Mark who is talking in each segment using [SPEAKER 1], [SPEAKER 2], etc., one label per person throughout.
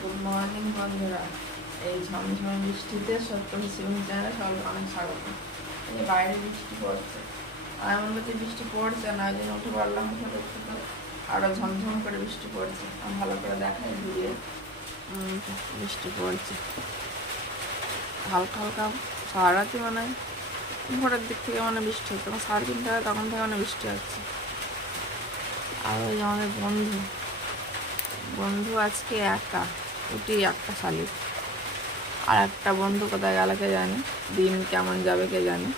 [SPEAKER 1] Good morning বন্ধুরা। এই ঝমঝম বৃষ্টিতে সত্য সিভিং চ্যানেলে সব অনেক স্বাগত এই বাইরে বৃষ্টি পড়ছে। আর এমন করতে বৃষ্টি পড়ছে না, ওই উঠে পারলাম দেখতে তো আরও ঝমঝম করে বৃষ্টি পড়ছে। আমি ভালো করে দেখাই, ঘুরিয়ে। বৃষ্টি পড়ছে। হালকা হালকা সারা রাতে মানে ভোরের দিক থেকে মানে বৃষ্টি হচ্ছে। তখন সাড়ে তিনটা তখন থেকে মানে বৃষ্টি হচ্ছে। আর ওই আমাদের বন্ধু। বন্ধু আজকে একা। উঠি একটা শালিক। আর একটা বন্ধু কোথায় গেল কে জানে? দিন কেমন যাবে কে জানে?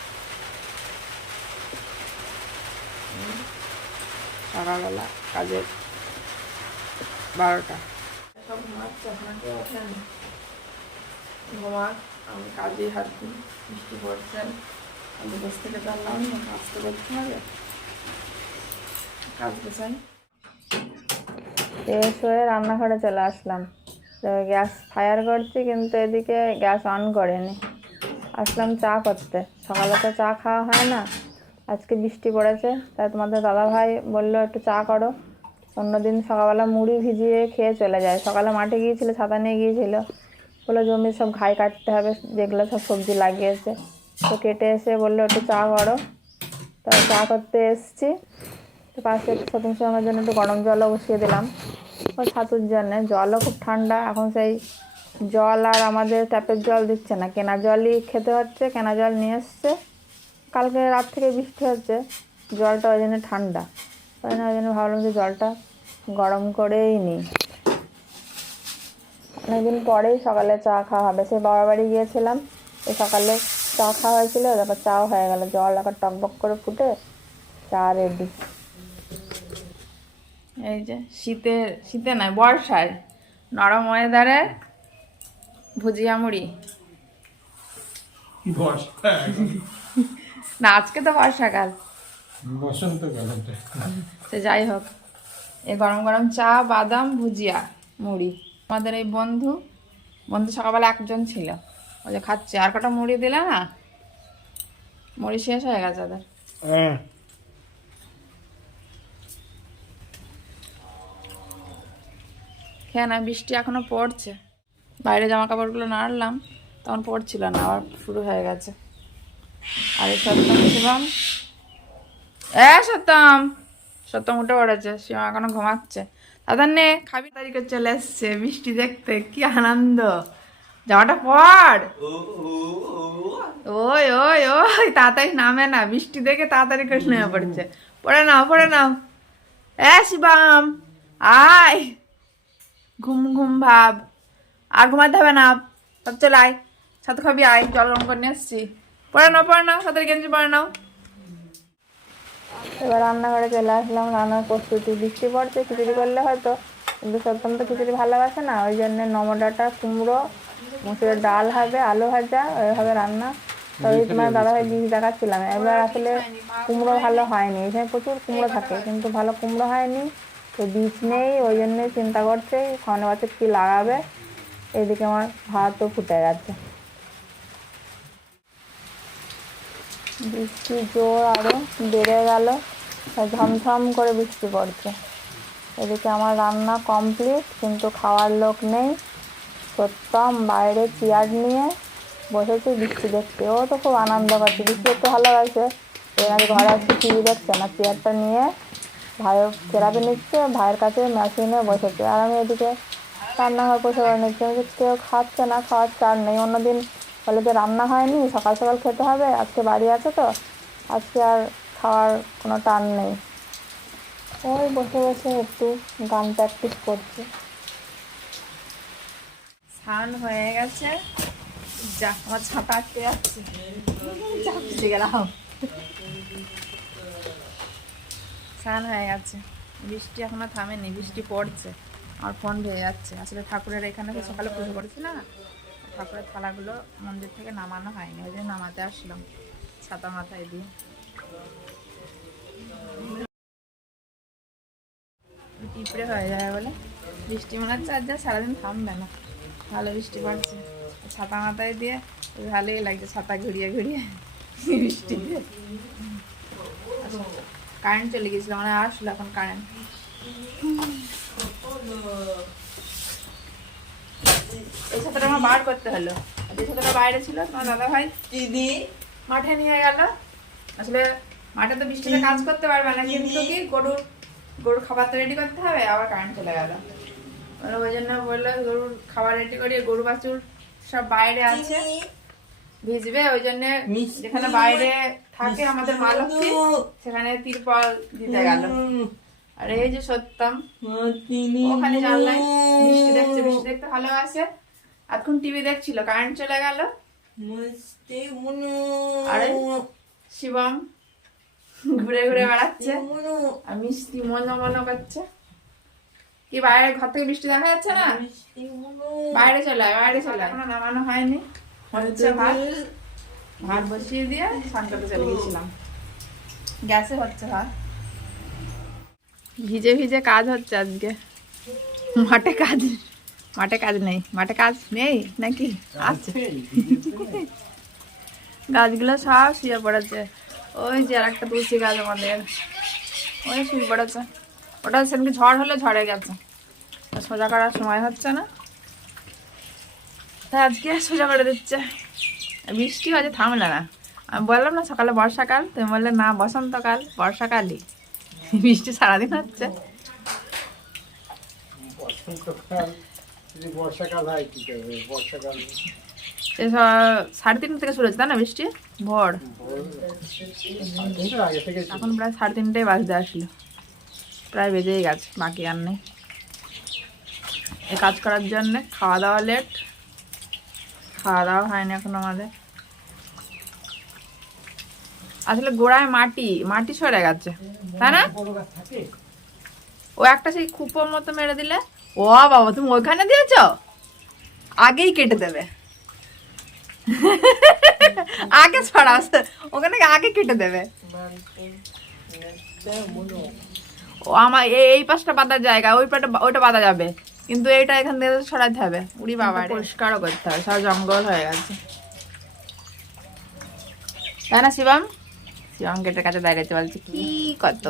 [SPEAKER 1] সকালবেলা কাজের বারোটা। সব ঘুমাচ্ছে ঘুমাক আমি কাজে হাত দিই বৃষ্টি পড়ছে। আমি বসে থেকে পারলাম না কাজ তো করতে হবে। কাজ গোছাই। হয়ে রান্নাঘরে চলে আসলাম। তো গ্যাস ফায়ার করছি, কিন্তু এদিকে গ্যাস অন করেনি। আসলাম চা করতে। সকালে তো চা খাওয়া হয় না, আজকে বৃষ্টি পড়েছে। তাই তোমাদের দাদা ভাই বলল, একটু চা করো। অন্যদিন সকালবেলা মুড়ি ভিজিয়ে খেয়ে চলে যায়। সকালে মাঠে গিয়েছিল, ছাতা নিয়ে গিয়েছিল। বলল জমির সব ঘাই কাটতে হবে যেগুলো সব সবজি লাগিয়েছে। তো কেটে এসে বলল, একটু চা করো। তাই চা করতে এসছি। তো পাশে সতীন আমার জন্য একটু গরম জলও বসিয়ে দিলাম। ছাতুর জন্যে। জলও খুব ঠান্ডা, এখন সেই জল আর আমাদের ট্যাপের জল দিচ্ছে না। কেনা জলই খেতে হচ্ছে, কেনা জল নিয়ে এসছে। কালকে রাত থেকে বৃষ্টি হচ্ছে, জলটা ওই জন্য ঠান্ডা। ওই জন্য ওই জন্য ভাবলাম যে জলটা গরম করেই নিই। অনেকদিন পরেই সকালে চা খাওয়া হবে। সেই বাবার বাড়ি গিয়েছিলাম এই সকালে চা খাওয়া হয়েছিল, তারপর চাও হয়ে গেল। জল এখন টকবক করে ফুটে চা রেডি। এই যে শীতে শীতে নয় বর্ষায়। নরম ওয়েদারে ভুজিয়া মুড়ি। না আজকে তো বর্ষাকাল। সে যাই হোক এই গরম গরম চা বাদাম ভুজিয়া মুড়ি। আমাদের এই বন্ধু বন্ধু সকালবেলা একজন ছিল। ওই যে খাচ্ছে। আর কটা মুড়ি দিলে না? মুড়ি শেষ হয়ে গেছে ওদের।
[SPEAKER 2] হ্যাঁ
[SPEAKER 1] খেয়ে না, বৃষ্টি এখনও পড়ছে। বাইরে জামা কাপড়গুলো নাড়লাম, তখন পড়ছিল না, আবার শুরু হয়ে গেছে। আর সত্যম শিবম? এ সত্যম সত্যম উঠে পড়েছে, শিবম এখনও ঘুমাচ্ছে। দাদা নে, খাবি। তারিখে চলে এসছে, বৃষ্টি দেখতে, কি আনন্দ! জামাটা পর! ওই ওই ওই, তাড়াতাড়ি নামে না, বৃষ্টি দেখে তাড়াতাড়ি করে নেমে পড়ছে। পড়ে নাও পড়ে নাও। এ, শিবাম! আয়! ঘুম ঘুম ভাব। আর ঘুমাতে হবে না। সব চলে আয়। সাথে খাবি আয়। জল গরম করে নিয়ে এসছি পড়ে নাও পড়ে নাও। সাথে গেঞ্জি পড়ে নাও। এবার রান্নাঘরে চলে আসলাম। রান্নার প্রস্তুতি। বৃষ্টি পড়ছে খিচুড়ি করলে হয়তো। কিন্তু সত্যম তো খিচুড়ি ভালোবাসে না। ওই জন্য নমডাটা কুমড়ো মুসুরের ডাল হবে আলু ভাজা ওইভাবে রান্না। তবে তোমার দাদাভাই বীজ দেখাচ্ছিলাম। এবার আসলে কুমড়ো ভালো হয়নি। এখানে প্রচুর কুমড়ো থাকে। কিন্তু ভালো কুমড়ো হয়নি। তো বীজ নেই, ওই জন্যই চিন্তা করছে সামনে বছর কী লাগাবে? এদিকে আমার ভাতও ফুটে গেছে। বৃষ্টি জোর আরও বেড়ে গেল ঝমঝম করে বৃষ্টি পড়ছে। এদিকে আমার রান্না কমপ্লিট কিন্তু খাওয়ার লোক নেই। সত্যম বাইরে চেয়ার নিয়ে বসেছে বৃষ্টি দেখতে। ও তো খুব আনন্দ পাচ্ছে বৃষ্টি দেখতে ভালোবাসে। এবার ঘরে আজকে টিভি দেখছে না চেয়ারটা নিয়ে ভাইও থেরাপি নিচ্ছে ভাইয়ের কাছে মেশিনে বসেছে আর আমি এদিকে রান্নাঘর বসে করে নিচ্ছি। আমি কেউ খাচ্ছে না খাওয়ার চার নেই। অন্যদিন বলে যে রান্না হয়নি সকাল সকাল খেতে হবে আজকে বাড়ি আছে তো আজকে আর খাওয়ার কোনো টান নেই। ওই বসে বসে একটু গান প্র্যাকটিস করছে। স্নান হয়ে গেছে। যা আমার ছাতা আটকে যাচ্ছে। গেলাম। স্নান হয়ে গেছে। বৃষ্টি এখনও থামেনি, বৃষ্টি পড়ছে। আমার ফোন ভেঙে যাচ্ছে। আসলে ঠাকুরের এখানে সকালে পুজো করেছি না। ঠাকুরের থালাগুলো মন্দির থেকে নামানো হয়নি, ওই জন্য নামাতে আসলাম ছাতা মাথায় দিয়ে। টিপড়ে হয়ে যাবে বলে বৃষ্টি মনে হচ্ছে, আজ যা সারাদিন থামবে না। ভালো বৃষ্টি পড়ছে। ছাতা মাথায় দিয়ে ভালোই লাগছে, ছাতা ঘুরিয়ে ঘুরিয়ে বৃষ্টি দিয়ে কারেন্ট চলে গেছিল মানে আসলো এখন কারেন্ট এই ছাতাটা আমার বার করতে হলো। যে ছাতাটা বাইরে ছিল তোমার দাদা ভাই মাঠে নিয়ে গেল। আসলে মাঠে তো বৃষ্টিতে কাজ করতে পারবে না কিন্তু কি গরুর গরুর খাবার তো রেডি করতে হবে আবার কারেন্ট চলে গেল। ওই জন্য বলল গরুর খাবার রেডি করিয়ে গরু বাছুর সব বাইরে আছে। ভিজবে ওই জন্য যেখানে বাইরে থাকে আমাদের মা লক্ষ্মী সেখানে তিরপল দিতে গেল। আর এই যে সত্যম ওখানে জানলায় বৃষ্টি দেখছে বৃষ্টি দেখতে ভালোবাসে। এখন টিভি দেখছিল কারেন্ট চলে গেল। আরে শিবম ঘুরে ঘুরে বেড়াচ্ছে।
[SPEAKER 3] মুনু।
[SPEAKER 1] আর মিষ্টি মনো মনো করছে। কি বাইরে ঘর থেকে বৃষ্টি দেখা যাচ্ছে না? বাইরে চলে বাইরে চলে এখনও নামানো হয়নি। হচ্ছে ভাত ভাত বসিয়ে দিয়ে স্নান করতে চলে গেছিলাম গ্যাসে হচ্ছে ভাত। ভিজে ভিজে কাজ হচ্ছে আজকে। মাঠে কাজ মাঠে কাজ নেই। মাঠে কাজ নেই নাকি? আছে। গাছগুলো সব শুয়ে পড়েছে। ওই যে আর একটা তুলসী গাছ আমাদের। ওই শুয়ে পড়েছে। ওটা সেদিনকে ঝড় হলে ঝড়ে গেছে। সোজা করার সময় হচ্ছে না। তাই আজকে সোজা করে দিচ্ছে। বৃষ্টি হয়েছে থামলে না। আমি বললাম না সকালে বর্ষাকাল তুমি বললে না বসন্তকাল বর্ষাকালই। বৃষ্টি সারাদিন হচ্ছে। সাড়ে তিনটে থেকে শুরু হচ্ছে তাই না বৃষ্টি? ভোর। এখন প্রায় সাড়ে তিনটেই বাজতে আসলো। প্রায় বেজেই গেছে বাকি আর নেই। কাজ করার জন্য খাওয়া দাওয়া লেট খাওয়া দাওয়া হয়নি এখন আমাদের। আসলে গোড়ায় মাটি মাটি সরে গেছে, তাই না? ও একটা সেই খুপোর মতো মেরে দিলে? ও বাবা, তুমি ওইখানে দিয়েছ? আগেই কেটে দেবে। আগে ছড়া ওখানে আগে কেটে দেবে। ও আমার এই এই পাশটা বাঁধার জায়গা, ওই পাটা ওইটা বাঁধা যাবে। কিন্তু এটা এখান থেকে সরাতে হবে। উড়ি বাবা পরিষ্কারও করতে হবে সব জঙ্গল হয়ে গেছে। তাই না শিবম? শিবম গেটের কাছে দাঁড়িয়েছে বলছে কি কত?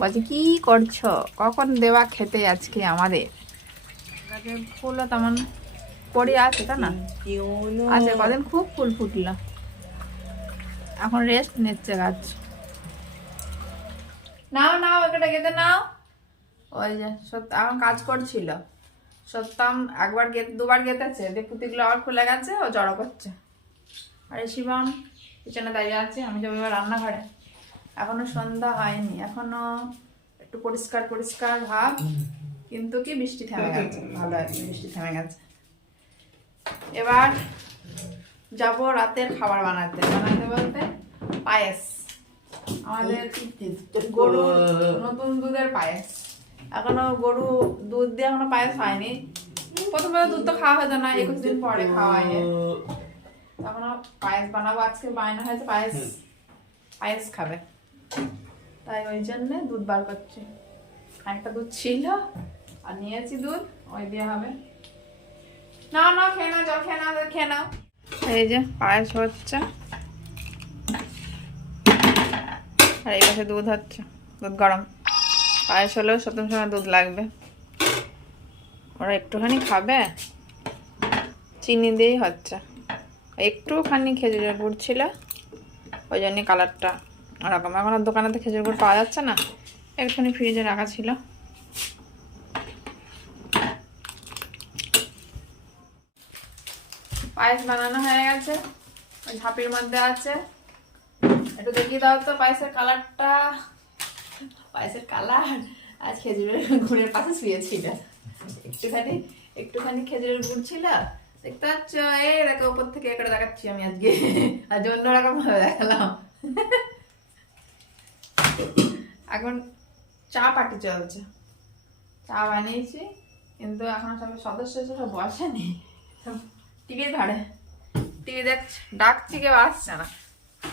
[SPEAKER 1] বলছে কি করছ? কখন দেওয়া খেতে আজকে আমাদের? ফুলও তেমন পড়ে আছে তাই না? আছে কদিন খুব ফুল ফুটলো। এখন রেস্ট নিচ্ছে গাছ। নাও নাও একটা গেতে নাও। ওই যে সত্য এখন কাজ করছিল। সত্যম একবার গেত দুবার গেতেছে দিয়ে পুঁতিগুলো আবার খুলে গেছে ও জড়ো করছে। আরে শিবম পিছনে দাঁড়িয়ে আছে আমি যাব এবার রান্নাঘরে। এখনও সন্ধ্যা হয়নি এখনও একটু পরিষ্কার পরিষ্কার ভাব কিন্তু কি বৃষ্টি থেমে গেছে। ভালো আছে বৃষ্টি থেমে গেছে। এবার যাব রাতের খাবার বানাতে। বানাতে বলতে পায়েস। আমাদের গরুর নতুন দুধের পায়েস। এখনও গরু দুধ দিয়ে এখনও পায়েস হয়নি প্রথমে দুধ তো খাওয়া হতো না একুশ দিন পরে খাওয়া হয়। এখনও পায়েস বানাবো আজকে বায়না হয়েছে পায়েস পায়েস খাবে। তাই ওই জন্যে দুধ বার করছি। একটা দুধ ছিল আর নিয়েছি দুধ ওই দিয়ে হবে। না না খেয়ে নাও জল খেয়ে নাও খেয়ে নাও। এই যে পায়েস হচ্ছে। আর এই পাশে দুধ হচ্ছে দুধ গরম। পায়েস হলেও সপ্তম সময় দুধ লাগবে। ওরা একটুখানি খাবে। চিনি দিয়েই হচ্ছে। একটুখানি খেজুরের গুড় ছিল। ওই জন্যই কালারটা ওরকম। এখন আর দোকানে তো খেজুর গুড় পাওয়া যাচ্ছে না। একটুখানি ফ্রিজে রাখা ছিল। পায়েস বানানো হয়ে গেছে। ওই ঝাঁপির মধ্যে আছে। একটু দেখিয়ে দাও তো পায়েসের কালারটা। পায়েসের কালার আজ খেজুরের গুড়ের পাশে শুয়েছিল। একটুখানি একটুখানি খেজুরের গুড় ছিল। দেখতে পাচ্ছ? এই দেখো উপর থেকে একটা দেখাচ্ছি আমি আজকে। আজ অন্যরকম ভাবে দেখালাম। এখন চা পার্টি চলছে। চা বানিয়েছি, কিন্তু এখন সব সদস্য হিসেবে বসেনি টিভি ধারে। টিভি দেখছে ডাকছি, কেউ আসছে না।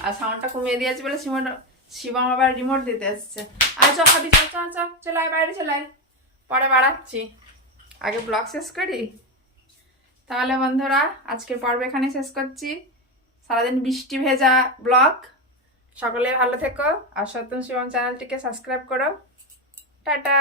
[SPEAKER 1] আর সাউন্ডটা কমিয়ে দিয়েছে বলে শিবম শিবম আবার রিমোট দিতে এসছে। আর চ, খাবি, চ চ চলে আয়, বাইরে চল আয়। পরে বাড়াচ্ছি। আগে ব্লগ শেষ করি? তাহলে বন্ধুরা, আজকের পর্ব এখানে শেষ করছি। সারাদিন বৃষ্টি ভেজা ব্লগ সকলে ভালো থেকো। আর সত্যম শিবম চ্যানেলটিকে সাবস্ক্রাইব করো। টাটা!